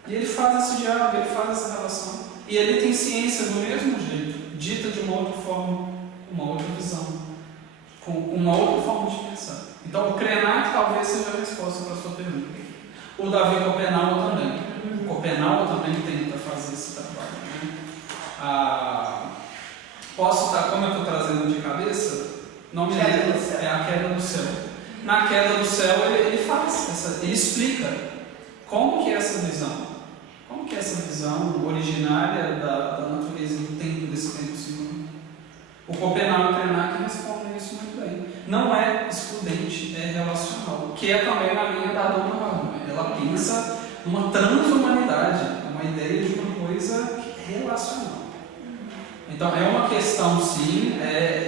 E ele faz esse diálogo, ele faz essa relação. E ele tem ciência do mesmo jeito, dita de uma outra forma, uma outra visão, com uma outra forma de pensar. Então o Krenak talvez seja a resposta para a sua pergunta. O Davi Copenau também. O Copenau também tenta fazer esse trabalho. Né? Posso estar, como eu estou trazendo de cabeça, não me lembro, é a queda do céu. Na queda do céu ele explica como que é essa visão. Como que é essa visão originária da natureza do tempo, desse tempo segundo? O Copenau e o Krenak respondem isso muito bem. Não é excludente, é relacional, que é também na linha da Dona Raul. Ela pensa numa transhumanidade, uma ideia de uma coisa relacional. Então é uma questão, sim,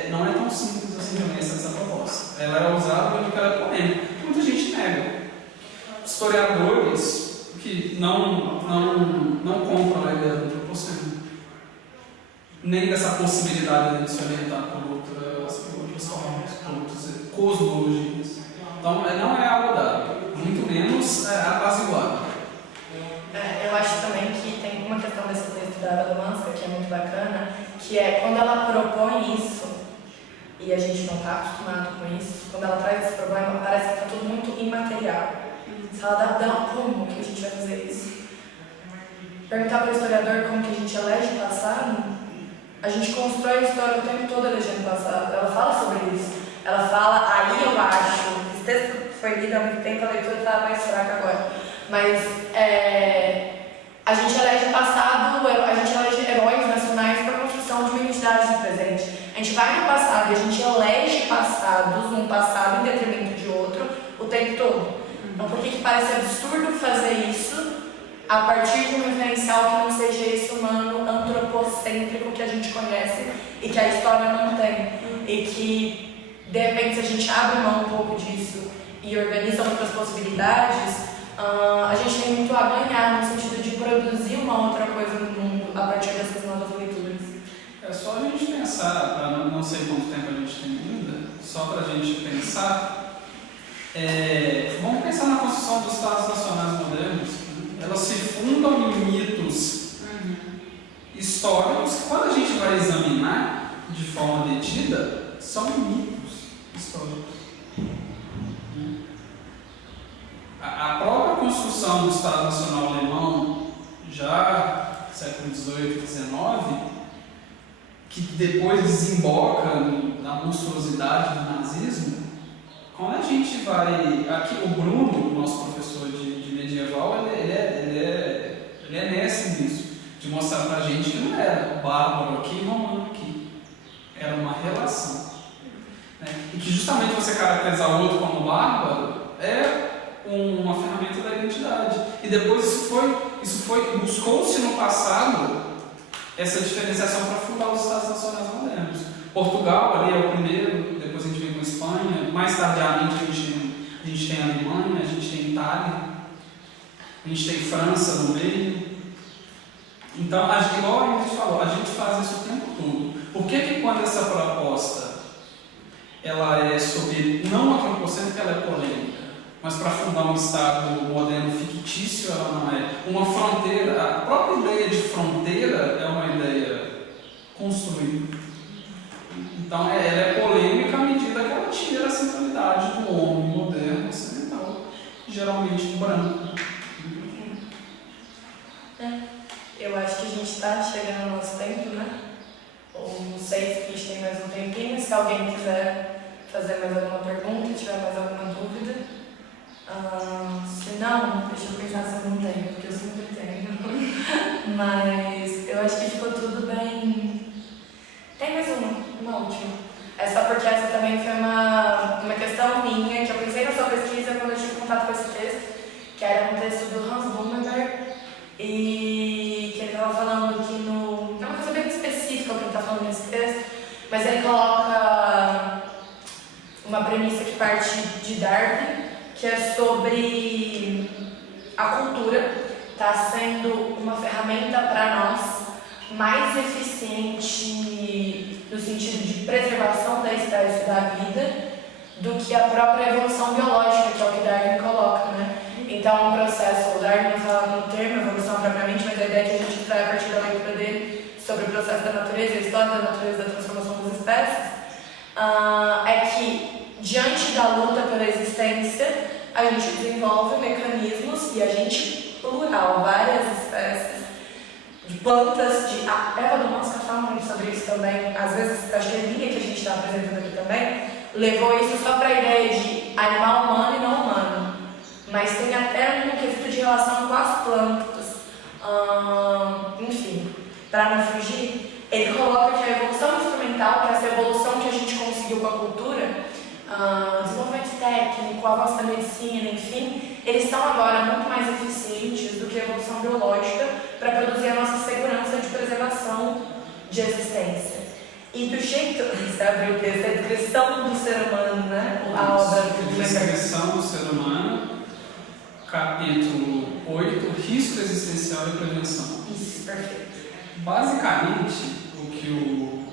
não é tão simples assim também essa proposta. Ela é usada porque ela é polêmica. Muita gente nega. Historiadores que não compram a ideia do antropoceno, nem dessa possibilidade de se orientar por outras formas, por outras cosmologias. Então não é algo dado, muito menos apaziguado. Eu acho também que tem uma questão desse texto da Eva Domanska que é muito bacana, que é quando ela propõe isso, e a gente não está acostumado com isso, quando ela traz esse problema, parece que está tudo muito imaterial. Se ela dá como que a gente vai fazer isso? Perguntar para o historiador como que a gente elege o passado, a gente constrói a história o tempo todo elegendo o passado. Ela fala sobre isso. Ela fala, aí eu acho, esse texto foi lido há muito tempo, a leitura está mais fraca agora, mas a gente elege o passado, a gente elege heróis nacionais para a construção de uma identidade no presente. A gente vai no passado e a gente elege passados, um passado em detrimento de outro, o tempo todo. Então, por que parece absurdo fazer isso a partir de um referencial que não seja esse humano antropocêntrico que a gente conhece e que a história não tem? E que, de repente, se a gente abre mão um pouco disso e organiza outras possibilidades, a gente tem muito a ganhar no sentido de produzir uma outra coisa no mundo a partir dessas novas leituras. É só a gente pensar, não sei quanto tempo a gente tem ainda, só para a gente pensar. Vamos pensar na construção dos Estados Nacionais modernos. Elas se fundam em mitos históricos que, quando a gente vai examinar de forma detida, são mitos históricos. A própria construção do Estado Nacional Alemão, já século XVIII, XIX, que depois desemboca na monstruosidade do nazismo. Quando a gente vai... Aqui o Bruno, nosso professor de medieval, ele é mestre nisso, de mostrar pra gente que não era bárbaro aqui e romano aqui. Era uma relação. Né? E que justamente você caracterizar o outro como bárbaro é uma ferramenta da identidade. E depois buscou-se no passado essa diferenciação para fundar os Estados Nacionais modernos. Portugal ali é o primeiro, depois a gente vem com a Espanha, mais tardiamente a gente tem a Alemanha, a gente tem a Itália, a gente tem França no meio. Então, igual a gente falou, a gente faz isso o tempo todo. Por que quando essa proposta ela é sobre, não antropocêntrica, ela é polêmica, mas para fundar um Estado moderno fictício ela não é? Uma fronteira, a própria ideia de fronteira é uma ideia construída. Então, ela é polêmica à medida que ela tira a centralidade do homem moderno ocidental, geralmente branco. sei que a gente tem mais um tempinho. Se alguém quiser fazer mais alguma pergunta, tiver mais alguma dúvida. Se não, deixa eu pensar se eu não tenho, porque eu sempre tenho. Mas eu acho que ficou tudo bem. Tem mais uma última. É só porque essa também foi uma questão minha, que eu pensei na sua pesquisa quando eu tive contato com esse texto, que era um texto do Hans Blumenberg, e que ele estava falando que é uma coisa bem específica o que ele está falando nesse texto, mas ele coloca uma premissa que parte de Darwin, que é sobre a cultura está sendo uma ferramenta para nós mais eficiente no sentido de preservação da espécie da vida do que a própria evolução biológica, que é o que Darwin coloca, né? Então, o processo, o Darwin não fala no termo evolução propriamente, mas a ideia que a gente traz a partir da leitura dele sobre o processo da natureza, a história da natureza, da transformação das espécies, é que, diante da luta pela existência, a gente desenvolve mecanismos, e a gente, plural, várias espécies, de plantas, a Eva do Mosca fala muito sobre isso também, às vezes, acho que a linha que a gente está apresentando aqui também, levou isso só para a ideia de animal humano e não humano, mas tem até um quesito de relação com as plantas, enfim, para não fugir, ele coloca que a evolução instrumental, que é essa evolução que a gente conseguiu com a cultura, desenvolvimento técnico, avanço da medicina, enfim, eles são agora muito mais eficientes do que a evolução biológica para produzir a nossa segurança de preservação de existência. E do jeito, você abriu o texto, a descrição do ser humano, né? A obra do Descrição do ser humano, capítulo 8, risco existencial e prevenção. Isso, perfeito. Basicamente, o que o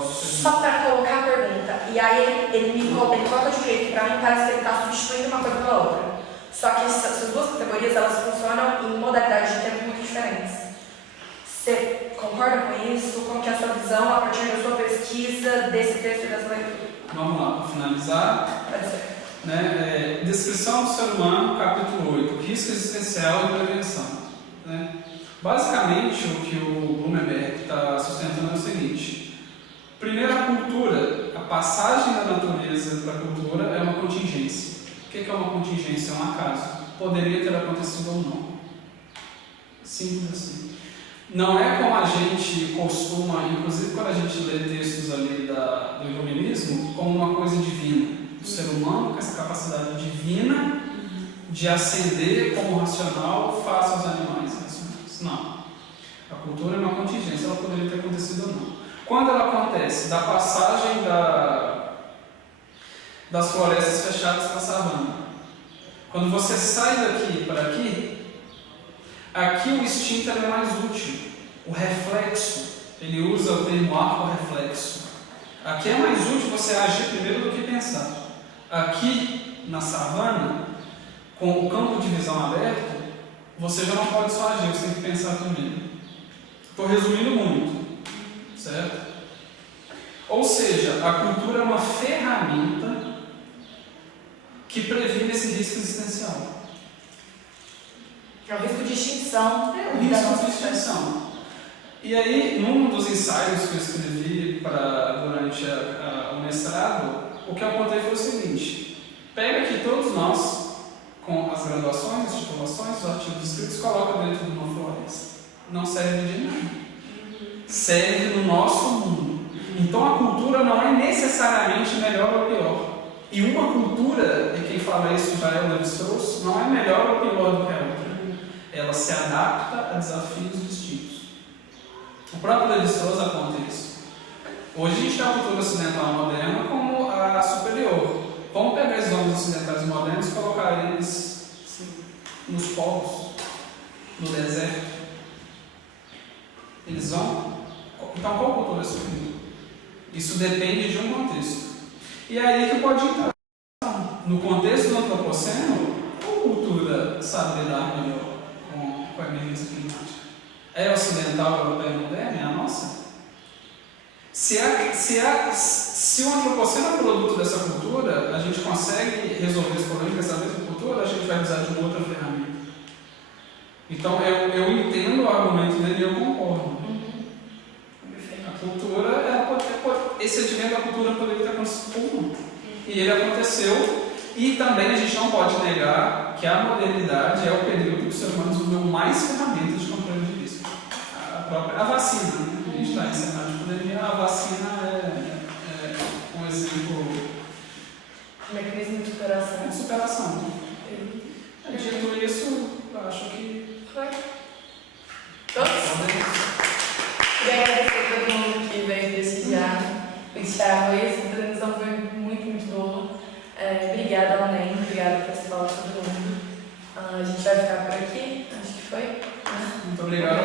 Só para colocar a pergunta, e aí ele coloca de um jeito que para mim parece que ele está substituindo uma coisa pela outra. Só que essas duas categorias, elas funcionam em modalidades de tempo muito diferentes. Você concorda com isso? Como que é a sua visão a partir da sua pesquisa desse texto e dessa leitura? Vamos lá, para finalizar. Pode ser. Né, descrição do ser humano, capítulo 8, risco existencial e prevenção. Né? Basicamente, o que o Blumenberg está sustentando é o seguinte: primeiro, a cultura, a passagem da natureza para a cultura é uma contingência. O que é uma contingência? É um acaso. Poderia ter acontecido ou não. Simples assim. Não é como a gente costuma, inclusive quando a gente lê textos ali do iluminismo, como uma coisa divina. O ser humano com essa capacidade divina de ascender como racional face aos animais racionais. Não. A cultura é uma contingência, ela poderia ter acontecido ou não. Quando ela acontece? Da passagem das florestas fechadas para a savana. Quando você sai daqui para aqui, aqui o instinto é mais útil. O reflexo, ele usa o termo arco-reflexo. Aqui é mais útil você agir primeiro do que pensar. Aqui na savana, com o campo de visão aberto, você já não pode só agir, você tem que pensar primeiro. Estou resumindo muito, certo? Ou seja, a cultura é uma ferramenta que previne esse risco existencial. É o risco de extinção. É o risco de extinção. E aí, num dos ensaios que eu escrevi durante o mestrado, o que eu apontei foi o seguinte: pega aqui todos nós, com as graduações, as titulações, os artigos escritos, coloca dentro de uma floresta. Não serve de nada. Serve no nosso mundo. Então a cultura não é necessariamente melhor ou pior. E uma cultura, e quem fala isso já é o Levi-Strauss, não é melhor ou pior do que a outra. Ela se adapta a desafios distintos. O próprio Levi-Strauss aponta isso. Hoje a gente tem a cultura ocidental moderna como a superior. Vamos pegar esses homens ocidentais modernos e colocar eles nos polos, no deserto. Eles vão. Então qual cultura é superior? Isso depende de um contexto. E é aí que pode entrar. No contexto do antropoceno, qual cultura sabe lidar melhor com a emergência climática? É ocidental, europeia, moderna? É a nossa? Se o antropoceno é produto dessa cultura, a gente consegue resolver esse problema dessa mesma cultura, a gente vai precisar de uma outra ferramenta. Então eu entendo o argumento dele e eu concordo. A cultura é esse advento da cultura poderia ter acontecido com um. E ele aconteceu. E também a gente não pode negar que a modernidade é o período que os seres humanos usam mais ferramentas de controle de risco. A vacina, né? A gente está em cenário de pandemia, a vacina é um exemplo. Mecanismo de superação. De superação. Dito isso, eu acho que. Foi. Todos? Queria agradecer a todo mundo que veio prestigiar o Thiago. Essa transmissão foi muito, muito boa. Obrigada, Alnem. Obrigada por essa fala de todo mundo. A gente vai ficar por aqui. Acho que foi. Muito obrigado.